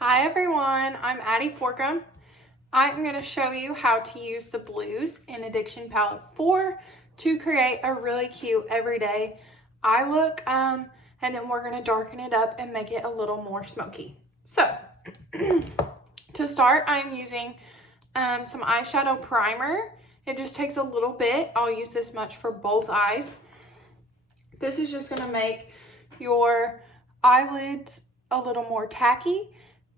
Hi everyone, I'm Addie Forkum. I'm going to show you how to use the blues in Addiction Palette 4 to create a really cute everyday eye look, and then we're going to darken it up and make it a little more smoky. So, to start, I'm using some eyeshadow primer. It just takes a little bit. I'll use this much for both eyes. This is just going to make your eyelids a little more tacky.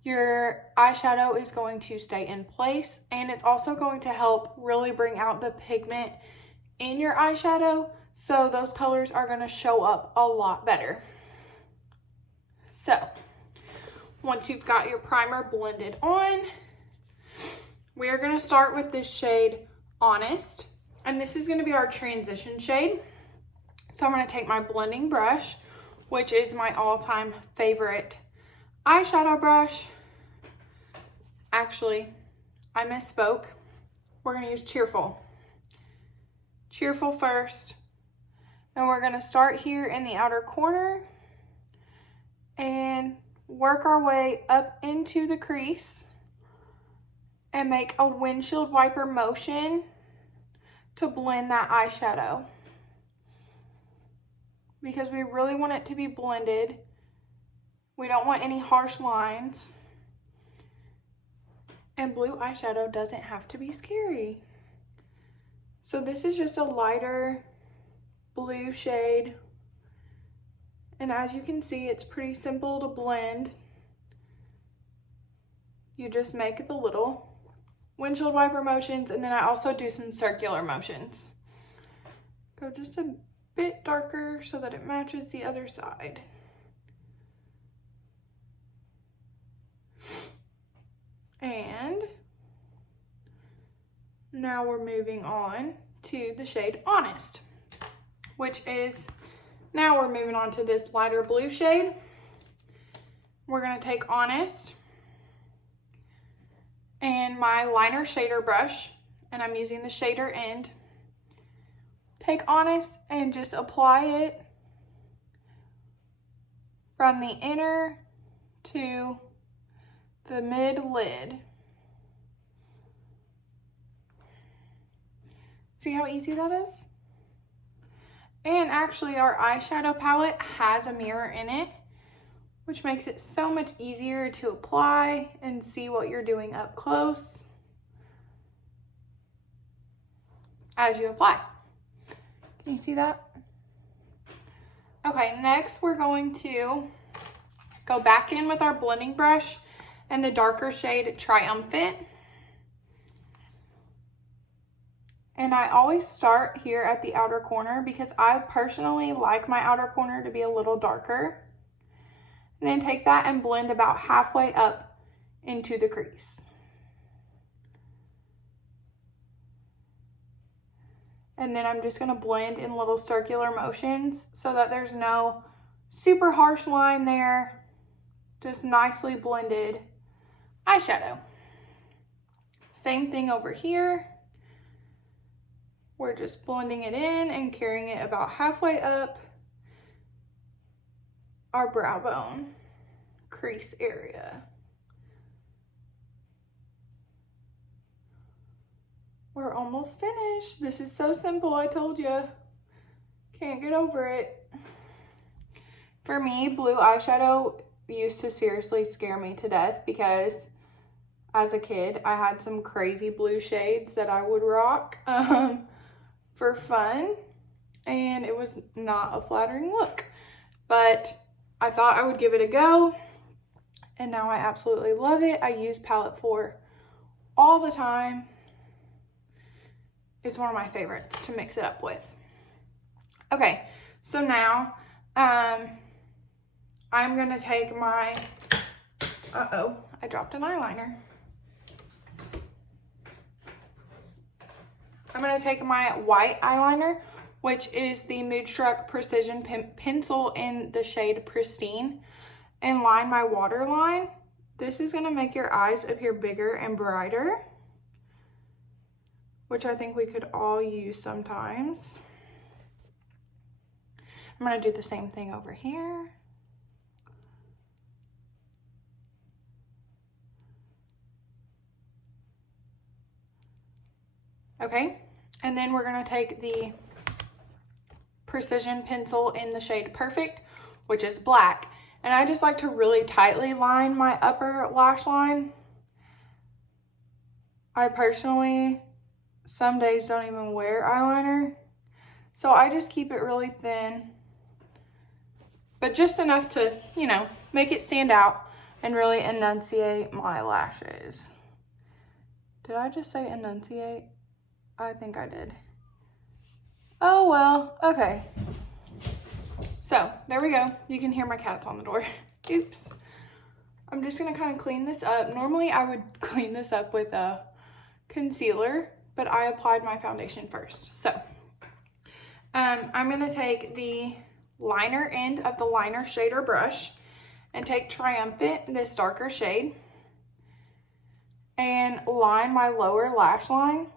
Your eyeshadow is going to stay in place, and it's also going to help really bring out the pigment in your eyeshadow, so those colors are going to show up a lot better. So, once you've got your primer blended on, we are going to start with this shade Honest, and this is going to be our transition shade. So I'm going to take my blending brush, which is my all-time favorite eyeshadow brush. Actually, I misspoke. We're going to use Cheerful. Cheerful first. And we're going to start here in the outer corner and work our way up into the crease and make a windshield wiper motion to blend that eyeshadow, because we really want it to be blended. We don't want any harsh lines. And blue eyeshadow doesn't have to be scary. So this is just a lighter blue shade. And as you can see, it's pretty simple to blend. You just make the little windshield wiper motions, and then I also do some circular motions. Go just a bit darker so that it matches the other side. And now we're moving on to the shade Honest, which is, now we're moving on to this lighter blue shade. We're going to take Honest and my liner shader brush, and I'm using the shader end. Take Honest and just apply it from the inner to the mid lid. See how easy that is? And actually our eyeshadow palette has a mirror in it, which makes it so much easier to apply and see what you're doing up close as you apply. Can you see that? Okay, next we're going to go back in with our blending brush and the darker shade Triumphant. And I always start here at the outer corner because I personally like my outer corner to be a little darker. And then take that and blend about halfway up into the crease. And then I'm just going to blend in little circular motions so that there's no super harsh line there. Just nicely blended eyeshadow. Same thing over here. We're just blending it in and carrying it about halfway up our brow bone crease area. We're almost finished. This is so simple, I told you. Can't get over it. For me, blue eyeshadow used to seriously scare me to death because as a kid, I had some crazy blue shades that I would rock for fun, and it was not a flattering look. But I thought I would give it a go, and now I absolutely love it. I use Palette 4 all the time. It's one of my favorites to mix it up with. Okay, so now I'm gonna take my, I dropped an eyeliner. I'm gonna take my white eyeliner, which is the Moodstruck Precision Pencil in the shade Pristine, and line my waterline. This is gonna make your eyes appear bigger and brighter, which I think we could all use sometimes. I'm gonna do the same thing over here. Okay, and then we're gonna take the precision pencil in the shade Perfect, which is black. And I just like to really tightly line my upper lash line. I personally, some days don't even wear eyeliner. So I just keep it really thin, but just enough to, you know, make it stand out and really enunciate my lashes. Did I just say enunciate? I think I did. Oh well, okay. So there we go. You can hear my cats on the door. Oops. I'm just gonna kind of clean this up. Normally I would clean this up with a concealer, but I applied my foundation first. So I'm gonna take the liner end of the liner shader brush and take Triumphant, this darker shade, and line my lower lash line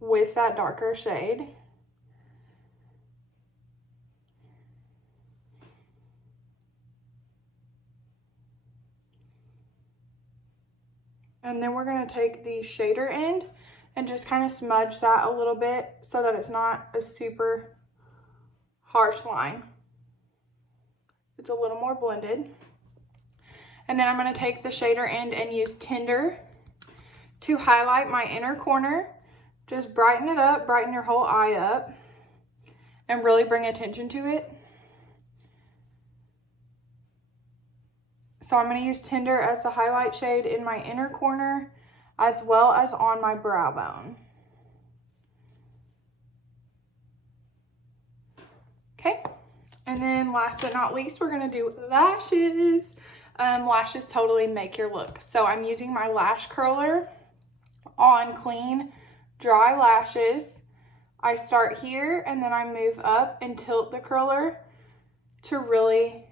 with that darker shade. And then we're gonna take the shader end and just kind of smudge that a little bit so that it's not a super harsh line. It's a little more blended. And then I'm gonna take the shader end and use Tinder to highlight my inner corner. Just brighten it up, brighten your whole eye up, and really bring attention to it. So I'm going to use Tinder as the highlight shade in my inner corner as well as on my brow bone. Okay, and then last but not least, we're going to do lashes. Lashes totally make your look. So I'm using my lash curler on clean, dry lashes. I start here and then I move up and tilt the curler to really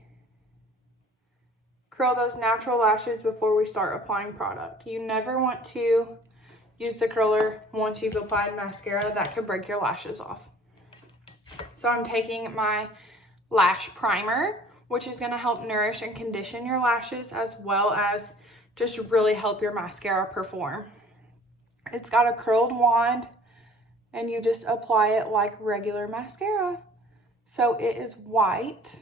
curl those natural lashes before we start applying product. You never want to use the curler once you've applied mascara. That could break your lashes off. So I'm taking my lash primer, which is going to help nourish and condition your lashes as well as just really help your mascara perform. It's got a curled wand and you just apply it like regular mascara. So it is white.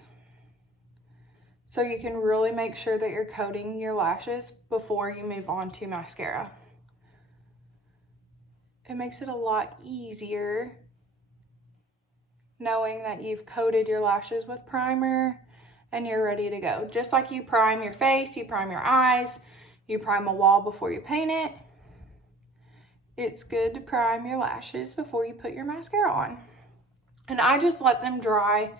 So you can really make sure that you're coating your lashes before you move on to mascara. It makes it a lot easier knowing that you've coated your lashes with primer and you're ready to go. Just like you prime your face, you prime your eyes, you prime a wall before you paint it. It's good to prime your lashes before you put your mascara on. And I just let them dry.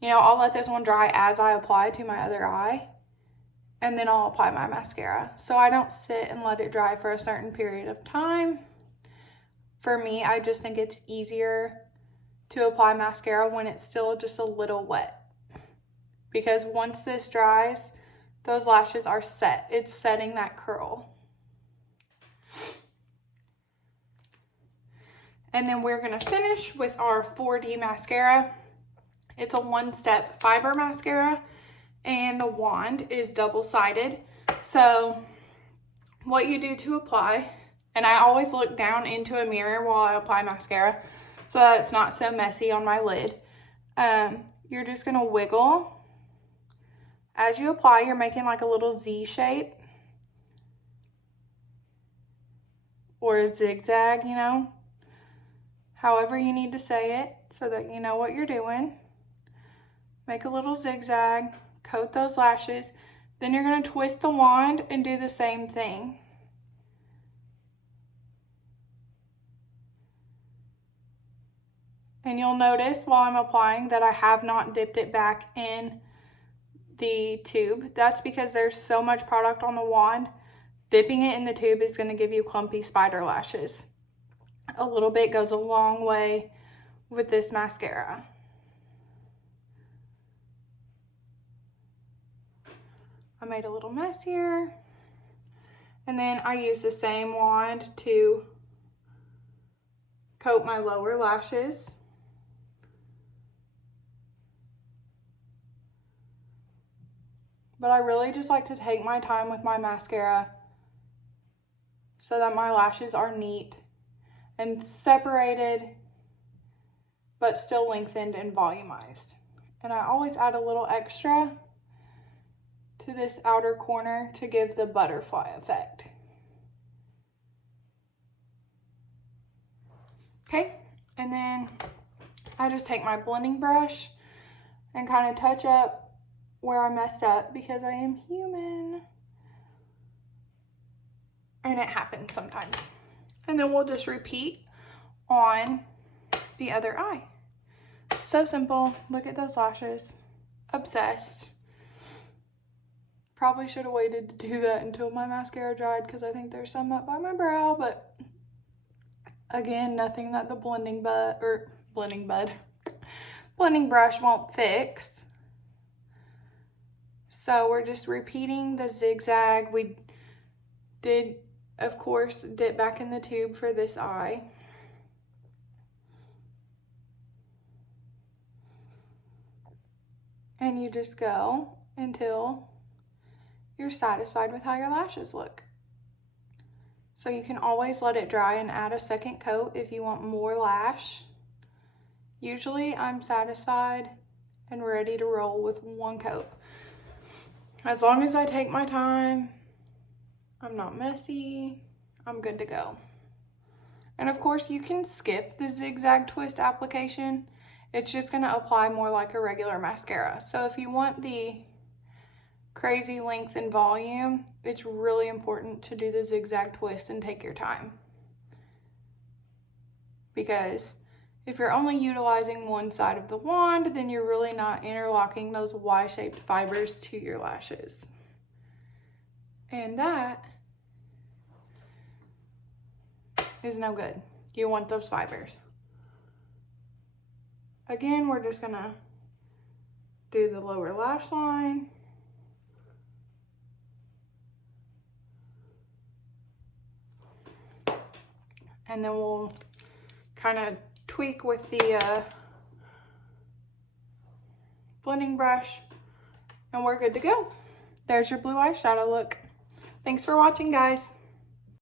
You know, I'll let this one dry as I apply to my other eye, and then I'll apply my mascara. So I don't sit and let it dry for a certain period of time. For me, I just think it's easier to apply mascara when it's still just a little wet. Because once this dries, those lashes are set. It's setting that curl. And then we're gonna finish with our 4D mascara. It's a one-step fiber mascara and the wand is double-sided. So what you do to apply, and I always look down into a mirror while I apply mascara so that it's not so messy on my lid. You're just gonna wiggle. As you apply, you're making like a little Z shape or a zigzag, you know, however you need to say it so that you know what you're doing. Make a little zigzag, coat those lashes. Then you're going to twist the wand and do the same thing. And you'll notice while I'm applying that I have not dipped it back in the tube. That's because there's so much product on the wand. Dipping it in the tube is going to give you clumpy spider lashes. A little bit goes a long way with this mascara. I made a little mess here. And then I use the same wand to coat my lower lashes. But I really just like to take my time with my mascara so that my lashes are neat and separated, but still lengthened and volumized. And I always add a little extra to this outer corner to give the butterfly effect. Okay, and then I just take my blending brush and kind of touch up where I messed up because I am human. And it happens sometimes. And then we'll just repeat on the other eye. So simple. Look at those lashes. Obsessed. Probably should have waited to do that until my mascara dried because I think there's some up by my brow, but again, nothing that the blending brush won't fix. So we're just repeating the zigzag. We did, of course, dip back in the tube for this eye. And you just go until you're satisfied with how your lashes look. So you can always let it dry and add a second coat if you want more lash. Usually I'm satisfied and ready to roll with one coat. As long as I take my time, I'm not messy, I'm good to go. And of course you can skip the zigzag twist application. It's just gonna apply more like a regular mascara. So if you want the crazy length and volume, it's really important to do the zigzag twist and take your time. Because if you're only utilizing one side of the wand, then you're really not interlocking those Y-shaped fibers to your lashes. And that is no good. You want those fibers. Again, we're just gonna do the lower lash line. And then we'll kind of tweak with the blending brush and we're good to go. There's your blue eyeshadow look. Thanks for watching, guys.